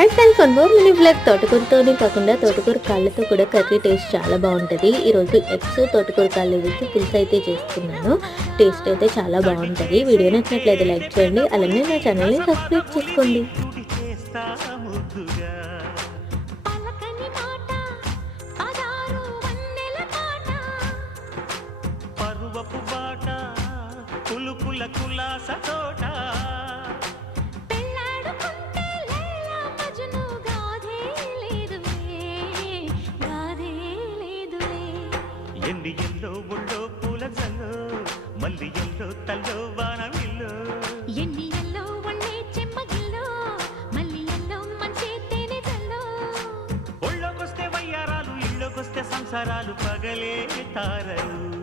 And friends one more mini blog తోటకూరతోనే కాకుండా తోటకూర కాళ్ళతో కూడా కర్రీ టేస్ట్ చాలా బాగుంటుంది. ఈరోజు ఎగ్స్ తోటకూర కాళ్ళు వేసి పులుసు అయితే చేస్తున్నాను. టేస్ట్ అయితే చాలా బాగుంటుంది. వీడియో నచ్చినట్లయితే లైక్ చేయండి, అలానే నా ఛానల్ని సబ్స్క్రైబ్ చేసుకోండి. ఎండి ఎల్లో ఒళ్ళో పూల జల్లో మల్లి ఎల్లో తల్లో వానవిల్లో ఎన్ని ఎల్లో ఒళ్ళే చెమ్మగిల్లో మల్లి ఎల్లో మంచి తేనె జల్లో ఒళ్ళోకొస్తే వయ్యారాలు ఇళ్ళోకొస్తే సంసారాలు పగలే తారలు.